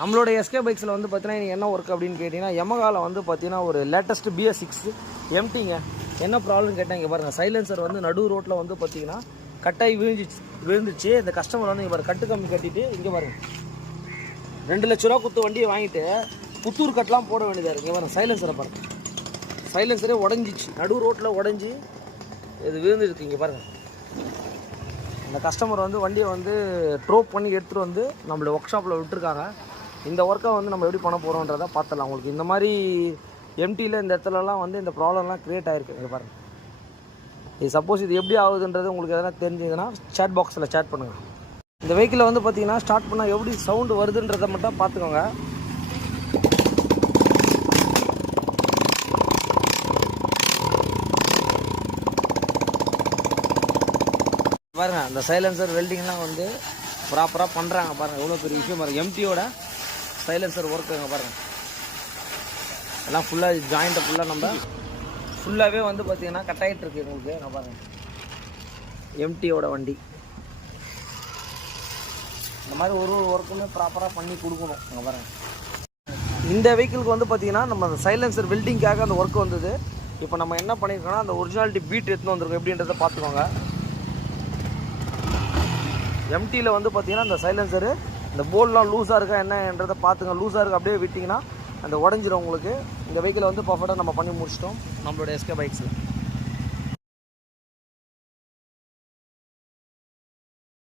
நம்மளோட எஸ்கே பைக்ஸில் வந்து பார்த்தீங்கன்னா இன்றைக்கி என்ன ஒர்க் அப்படின்னு கேட்டிங்கன்னா யமகாவில் வந்து பார்த்தீங்கன்னா ஒரு லேட்டஸ்ட் BS6 எம்டிங்க. என்ன ப்ராப்ளம் கேட்டால் இங்கே பாருங்கள், சைலன்சர் வந்து நடு ரோட்டில் வந்து பார்த்தீங்கன்னா கட்டாயி விழுந்துச்சு. இந்த கஸ்டமர் வந்து இங்கே பாருங்கள் கட்டு கம்மி கட்டிட்டு இங்கே பாருங்கள் 2 லட்ச ரூபா கொடுத்து வண்டியை வாங்கிட்டு புத்தூர் கட்டெலாம் போட வேண்டியதாக இருக்குது. இங்கே பாருங்கள் சைலன்சரை பாருங்கள், சைலன்சரே உடஞ்சிச்சு, நடு ரோட்டில் உடஞ்சி இது விழுந்துருக்கு. இங்கே பாருங்கள் அந்த கஸ்டமர் வந்து வண்டியை வந்து ட்ரோப் பண்ணி எடுத்துகிட்டு வந்து நம்மளோட ஒர்க் ஷாப்பில் விட்டுருக்காங்க. இந்த ஒர்க்கை வந்து நம்ம எப்படி பண்ண போகிறோன்றதை பார்த்துடலாம். உங்களுக்கு இந்த மாதிரி எம்டியில் இந்த இடத்துலலாம் வந்து இந்த ப்ராப்ளம்லாம் க்ரியேட் ஆகிருக்கு. இங்கே பாருங்கள், இது சப்போஸ் இது எப்படி ஆகுதுன்றது உங்களுக்கு எதனா தெரிஞ்சதுன்னா சேட் பாக்ஸில் சேட் பண்ணுங்கள். இந்த வெஹிக்கிளை வந்து பார்த்தீங்கன்னா ஸ்டார்ட் பண்ணால் எப்படி சவுண்டு வருதுன்றதை மட்டும் பார்த்துக்கோங்க. பாருங்கள் அந்த சைலன்சர் வெல்டிங்லாம் வந்து ப்ராப்பராக பண்ணுறாங்க. பாருங்கள் எவ்வளோ பெரிய விஷயம் பாருங்கள். எம்டியோட சைலன்சர் ஒர்க்குங்க பாருங்கள், எல்லாம் ஃபுல்லாக ஜாயிண்ட்டை ஃபுல்லாக நம்ம ஃபுல்லாகவே வந்து பார்த்திங்கன்னா கட் ஆகிட்டு இருக்கு உங்களுக்கு. நான் பாருங்கள் எம்டியோட வண்டி இந்த மாதிரி ஒரு ஒர்க்குமே ப்ராப்பராக பண்ணி கொடுக்கணும். அங்கே பாருங்கள் இந்த வெஹிக்கிளுக்கு வந்து பார்த்திங்கன்னா நம்ம அந்த சைலன்சர் வெல்டிங்காக அந்த ஒர்க் வந்தது. இப்போ நம்ம என்ன பண்ணியிருக்கோன்னா அந்த ஒரிஜினாலிட்டி பீட் எடுத்துன்னு வந்திருக்கோம் எப்படின்றத பார்த்துக்கோங்க. எம்டியில் வந்து பார்த்திங்கன்னா அந்த சைலன்சரு இந்த போர்டெலாம் லூஸாக இருக்கா என்னன்றதை பார்த்துங்க. லூஸாக இருக்குது அப்படியே விட்டிங்கன்னா அந்த உடஞ்சிரும் உங்களுக்கு. இந்த வெஹிக்கிளை வந்து பர்ஃபெக்டாக நம்ம பண்ணி முடிச்சிட்டோம் நம்மளோட எஸ்கே பைக்ஸில்.